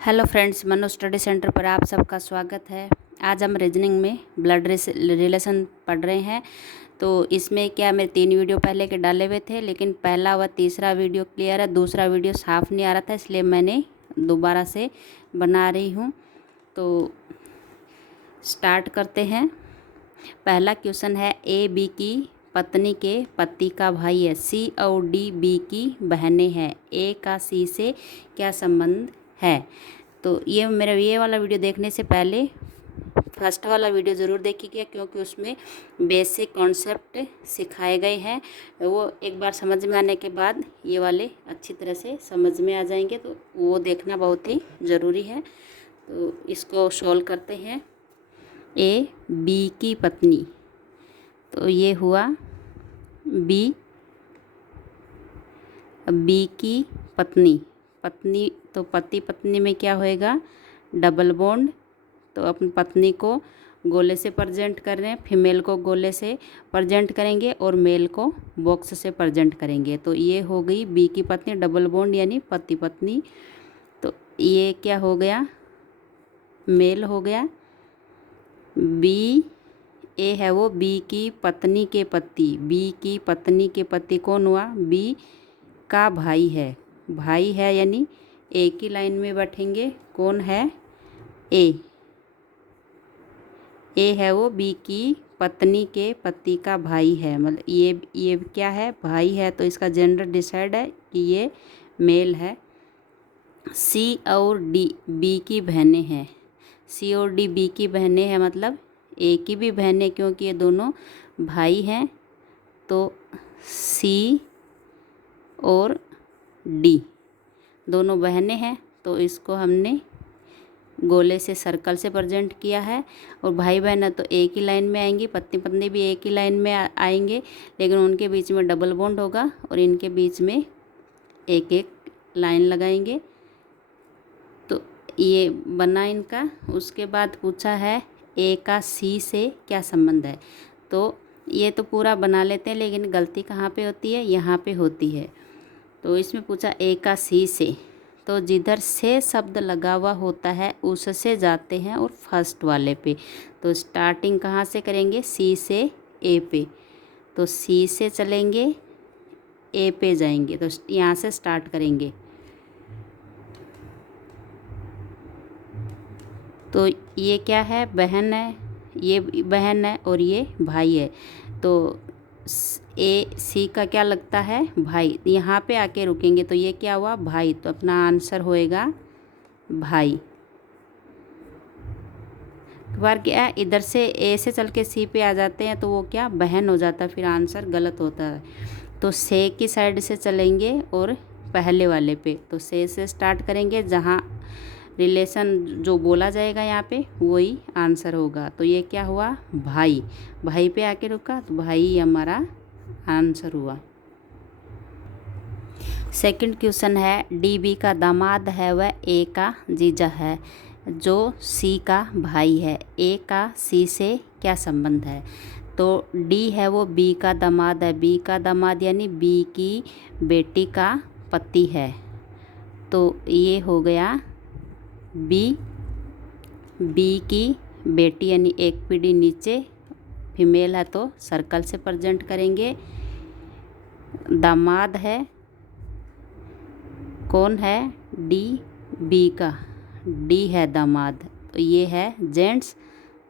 Hello friends, Manu study centre पर आप सबका स्वागत है। आज हम रीजनिंग में ब्लड रिलेशन पढ़ रहे हैं। तो इसमें क्या मेरे 3 वीडियो पहले के डाले हुए थे, लेकिन पहला व तीसरा वीडियो क्लियर है, दूसरा वीडियो साफ़ नहीं आ रहा था, इसलिए मैंने दोबारा से बना रही हूँ। तो स्टार्ट करते हैं। पहला क्वेश्चन है, ए बी की पत्नी के पति का भाई है, सी और डी बी की बहनें हैं, ए का सी से क्या संबंध है। तो ये मेरा ये वाला वीडियो देखने से पहले फर्स्ट वाला वीडियो ज़रूर देखिएगा, क्योंकि उसमें बेसिक कॉन्सेप्ट सिखाए गए हैं। वो एक बार समझ में आने के बाद ये वाले अच्छी तरह से समझ में आ जाएंगे, तो वो देखना बहुत ही ज़रूरी है। तो इसको सॉल्व करते हैं। ए बी की पत्नी, तो ये हुआ बी की पत्नी। पत्नी तो पति पत्नी में क्या होएगा, डबल बॉन्ड। तो अपनी पत्नी को गोले से प्रेजेंट कर रहे हैं, फीमेल को गोले से प्रेजेंट करेंगे और मेल को बॉक्स से प्रेजेंट करेंगे। तो ये हो गई बी की पत्नी, डबल बॉन्ड यानी पति पत्नी। तो ये क्या हो गया, मेल हो गया। बी ए है वो बी की पत्नी के पति, बी की पत्नी के पति कौन हुआ, बी का भाई है। भाई है यानी एक ही लाइन में बैठेंगे, कौन है, ए है वो बी की पत्नी के पति का भाई है। मतलब ये क्या है, भाई है, तो इसका जेंडर डिसाइड है कि ये मेल है। सी और डी बी की बहनें हैं, सी और डी बी की बहनें हैं, मतलब ए की भी बहनें, क्योंकि ये दोनों भाई हैं। तो सी और डी दोनों बहनें हैं, तो इसको हमने गोले से सर्कल से प्रेजेंट किया है। और भाई बहन है तो एक ही लाइन में आएंगी, पत्नी पत्नी भी एक ही लाइन में आएंगे, लेकिन उनके बीच में डबल बॉन्ड होगा और इनके बीच में एक एक लाइन लगाएंगे। तो ये बना इनका। उसके बाद पूछा है ए का सी से क्या संबंध है। तो ये तो पूरा बना लेते हैं, लेकिन गलती कहाँ पे होती है, यहाँ पे होती है। तो इसमें पूछा ए का सी से, तो जिधर से शब्द लगा हुआ होता है उससे जाते हैं और फर्स्ट वाले पे। तो स्टार्टिंग कहाँ से करेंगे, सी से ए पे। तो सी से चलेंगे, ए पे जाएंगे, तो यहाँ से स्टार्ट करेंगे। तो ये क्या है, बहन है, ये बहन है और ये भाई है। तो ए सी का क्या लगता है, भाई। यहाँ पे आके रुकेंगे, तो ये क्या हुआ, भाई। तो अपना आंसर होएगा भाई। बार क्या है, इधर से ए से चल के सी पे आ जाते हैं, तो वो क्या, बहन हो जाता है, फिर आंसर गलत होता है। तो से की साइड से चलेंगे और पहले वाले पे, तो से स्टार्ट करेंगे, जहाँ रिलेशन जो बोला जाएगा यहाँ पे वही आंसर होगा। तो ये क्या हुआ, भाई। भाई पे आके रुका, तो भाई हमारा आंसर हुआ। सेकंड क्वेश्चन है, डी बी का दामाद है वह ए का जीजा है, जो सी का भाई है, ए का सी से क्या संबंध है। तो डी है वो बी का दामाद है, बी का दामाद यानी बी की बेटी का पति है। तो ये हो गया बी की बेटी यानी एक पीढ़ी नीचे, फीमेल है तो सर्कल से प्रेजेंट करेंगे। दामाद है, कौन है, डी बी का, डी है दामाद, तो ये है जेंट्स,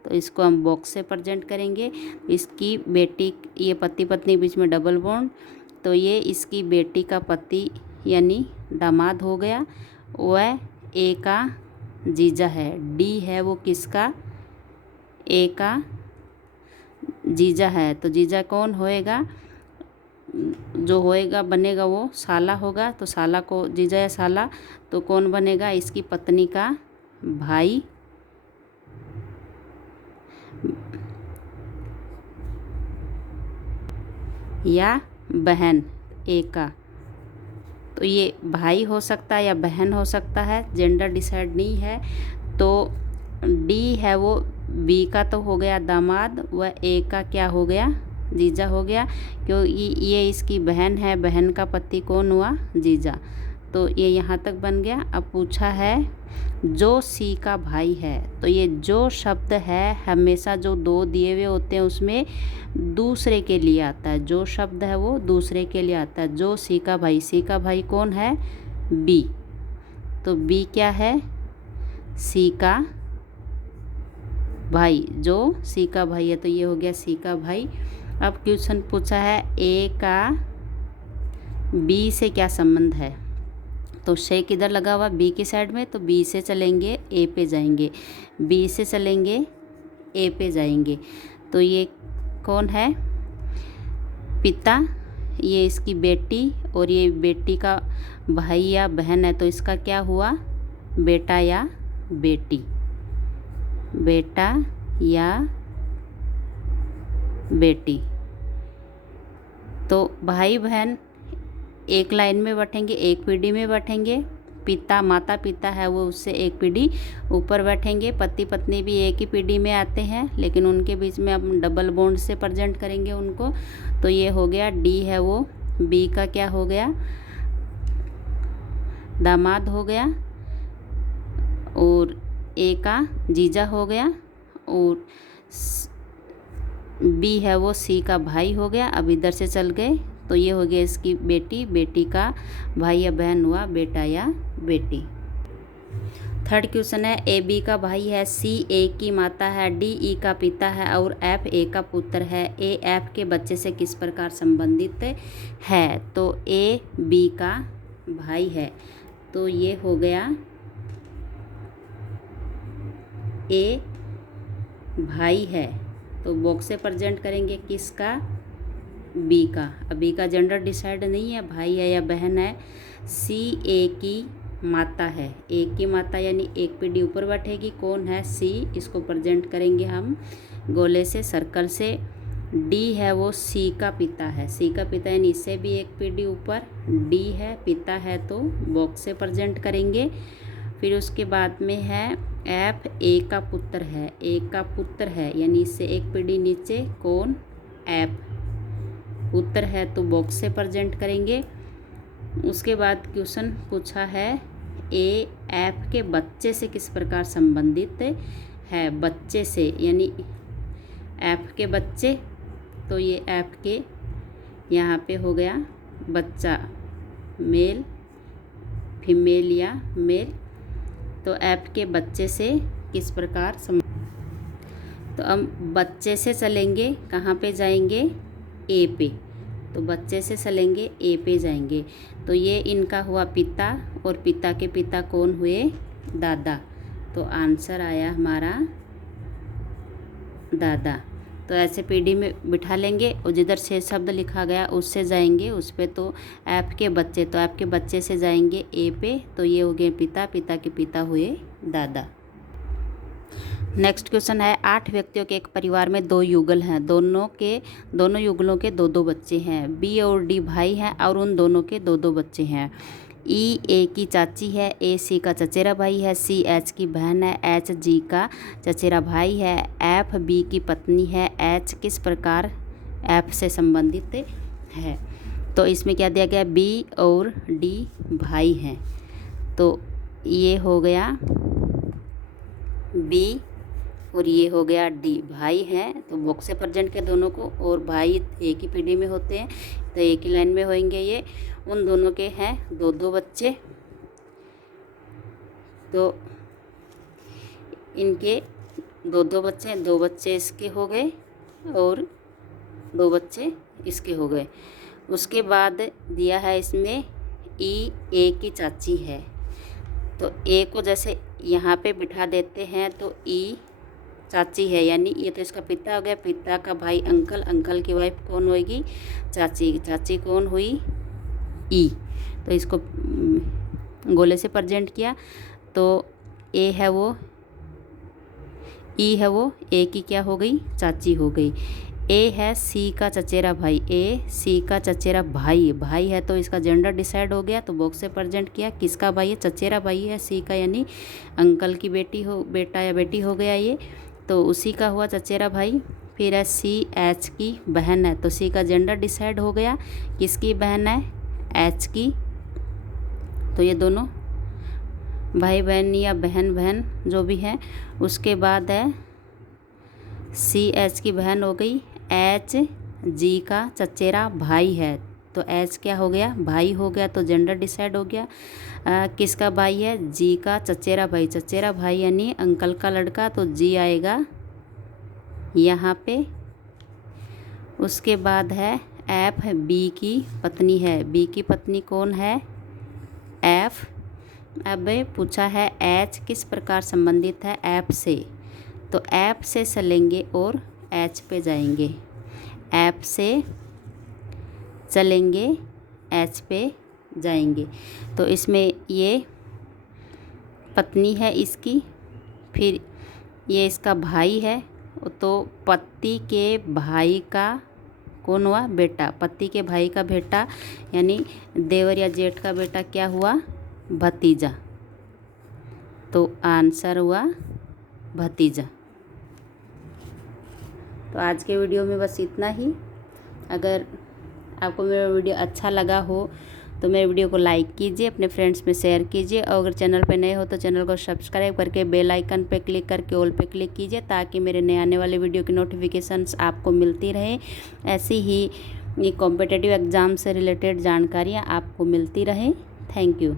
तो इसको हम बॉक्स से प्रेजेंट करेंगे। इसकी बेटी, ये पति पत्नी बीच में डबल बॉन्ड, तो ये इसकी बेटी का पति यानी दामाद हो गया। वह ए का जीजा है, डी है वो किसका, ए का जीजा है। तो जीजा कौन होएगा, जो होएगा बनेगा वो साला होगा। तो साला को जीजा या साला, तो कौन बनेगा, इसकी पत्नी का भाई या बहन, ए का। तो ये भाई हो सकता है या बहन हो सकता है, जेंडर डिसाइड नहीं है। तो डी है वो बी का तो हो गया दामाद, वह ए का क्या हो गया, जीजा हो गया, क्योंकि ये इसकी बहन है, बहन का पति कौन हुआ, जीजा। तो ये यहाँ तक बन गया। अब पूछा है जो सी का भाई है, तो ये जो शब्द है हमेशा जो दो दिए हुए होते हैं उसमें दूसरे के लिए आता है। जो शब्द है वो दूसरे के लिए आता है। जो सी का भाई, सी का भाई कौन है? बी। तो बी क्या है? सी का भाई। जो सी का भाई है तो ये हो गया सी का भाई। अब क्वेश्चन पूछा है ए का बी से क्या संबंध है। तो से किधर लगा हुआ? बी की साइड में, तो बी से चलेंगे ए पे जाएंगे, बी से चलेंगे ए पे जाएंगे। तो ये कौन है? पिता, ये इसकी बेटी, और ये बेटी का भाई या बहन है तो इसका क्या हुआ? बेटा या बेटी। बेटा या बेटी। तो भाई बहन एक लाइन में बैठेंगे, एक पीढ़ी में बैठेंगे। पिता, माता पिता है वो उससे एक पीढ़ी ऊपर बैठेंगे। पति पत्नी भी एक ही पीढ़ी में आते हैं, लेकिन उनके बीच में हम डबल बॉन्ड से प्रेजेंट करेंगे उनको। तो ये हो गया डी है वो। बी का क्या हो गया? दामाद हो गया। और ए का जीजा हो गया। और बी है वो सी का भाई हो गया। अब इधर से चल गए तो ये हो गया इसकी बेटी, बेटी का भाई या बहन हुआ बेटा या बेटी। थर्ड क्वेश्चन है ए बी का भाई है, सी ए की माता है, डी ई का पिता है और एफ ए का पुत्र है। ए एफ के बच्चे से किस प्रकार संबंधित है। तो ए बी का भाई है तो ये हो गया ए भाई है, तो बॉक्स से प्रेजेंट करेंगे किसका? बी का। अब बी का जेंडर डिसाइड नहीं है, भाई है या बहन है। सी ए की माता है, ए की माता यानी एक पीढ़ी ऊपर बैठेगी, कौन है? सी। इसको प्रेजेंट करेंगे हम गोले से, सर्कल से। डी है वो सी का पिता है, सी का पिता यानी इससे भी एक पीढ़ी ऊपर डी है, पिता है तो बॉक्स से प्रेजेंट करेंगे। फिर उसके बाद में है एफ ए का पुत्र है, ए का पुत्र है यानी इससे एक पीढ़ी नीचे कौन? एफ। पुत्र है तो बॉक्स से प्रेजेंट करेंगे। उसके बाद क्वेश्चन पूछा है ए एफ के बच्चे से किस प्रकार संबंधित है। बच्चे से यानी एफ के बच्चे, तो ये एफ के यहाँ पे हो गया बच्चा, मेल फीमेल या मेल। तो एफ के बच्चे से किस प्रकार तो हम बच्चे से चलेंगे, कहाँ पे जाएंगे? ए पे। तो बच्चे से चलेंगे ए पे जाएंगे। तो ये इनका हुआ पिता, और पिता के पिता कौन हुए? दादा। तो आंसर आया हमारा दादा। तो ऐसे पीढ़ी में बिठा लेंगे और जिधर से शब्द लिखा गया उससे जाएंगे उस पे। तो ऐप के बच्चे, तो ऐप के बच्चे से जाएंगे ए पे, तो ये हो गए पिता, पिता के पिता हुए दादा। नेक्स्ट क्वेश्चन है 8 व्यक्तियों के एक परिवार में 2 युगल हैं, दोनों युगलों के 2-2 बच्चे हैं। बी और डी भाई हैं और उन दोनों के 2-2 बच्चे हैं। ई ए की चाची है, ए सी का चचेरा भाई है, सी एच की बहन है, एच जी का चचेरा भाई है, एफ बी की पत्नी है। एच किस प्रकार एफ से संबंधित है। तो इसमें क्या दिया गया? बी और डी भाई हैं, तो ये हो गया बी और ये हो गया डी। भाई हैं तो बॉक्स से प्रेजेंट के दोनों को, और भाई एक ही पीढ़ी में होते हैं तो एक ही लाइन में होंगे। ये उन दोनों के हैं 2-2 बच्चे, तो इनके 2-2 बच्चे, 2 बच्चे इसके हो गए और 2 बच्चे इसके हो गए। उसके बाद दिया है इसमें ई ए की चाची है, तो ए को जैसे यहाँ पे बिठा देते हैं तो ई चाची है यानी ये तो इसका पिता हो गया, पिता का भाई अंकल, अंकल की वाइफ कौन होएगी? चाची, चाची कौन हुई? ई। तो इसको गोले से प्रेजेंट किया तो ए है वो, ई है वो, ए की क्या हो गई? चाची हो गई। ए है सी का चचेरा भाई, ए सी का चचेरा भाई, भाई है तो इसका जेंडर डिसाइड हो गया, तो बॉक्स से प्रेजेंट किया। किसका भाई है? चचेरा भाई है सी का यानी अंकल की बेटा या बेटी हो गया ये, तो उसी का हुआ चचेरा भाई। फिर है सी एच की बहन है, तो सी का जेंडर डिसाइड हो गया, किसकी बहन है? एच की, तो ये दोनों भाई बहन या बहन बहन जो भी है। उसके बाद है सी एच की बहन हो गई, एच जी का चचेरा भाई है, तो एच क्या हो गया, भाई हो गया, तो जेंडर डिसाइड हो गया। किसका भाई है, जी का चचेरा भाई, चचेरा भाई यानी अंकल का लड़का, तो जी आएगा यहाँ पे। उसके बाद है एफ, बी की पत्नी है, बी की पत्नी कौन है, एफ। अब पूछा है एच किस प्रकार संबंधित है एफ से, तो एफ से चलेंगे और एच पे जाएंगे, एफ से चलेंगे एच पे जाएंगे। तो इसमें ये पत्नी है इसकी, फिर ये इसका भाई है, तो पति के भाई का कौन हुआ, बेटा, पति के भाई का बेटा यानी देवर या जेठ का बेटा क्या हुआ, भतीजा, तो आंसर हुआ भतीजा। तो आज के वीडियो में बस इतना ही। अगर आपको मेरा वीडियो अच्छा लगा हो तो मेरे वीडियो को लाइक कीजिए, अपने फ्रेंड्स में शेयर कीजिए, और अगर चैनल पे नए हो तो चैनल को सब्सक्राइब करके बेल आइकन पे क्लिक करके ऑल पे क्लिक कीजिए, ताकि मेरे नए आने वाले वीडियो की नोटिफिकेशंस आपको मिलती रहे। ऐसी ही कॉम्पिटिटिव एग्ज़ाम से रिलेटेड जानकारियाँ आपको मिलती रहे। Thank you.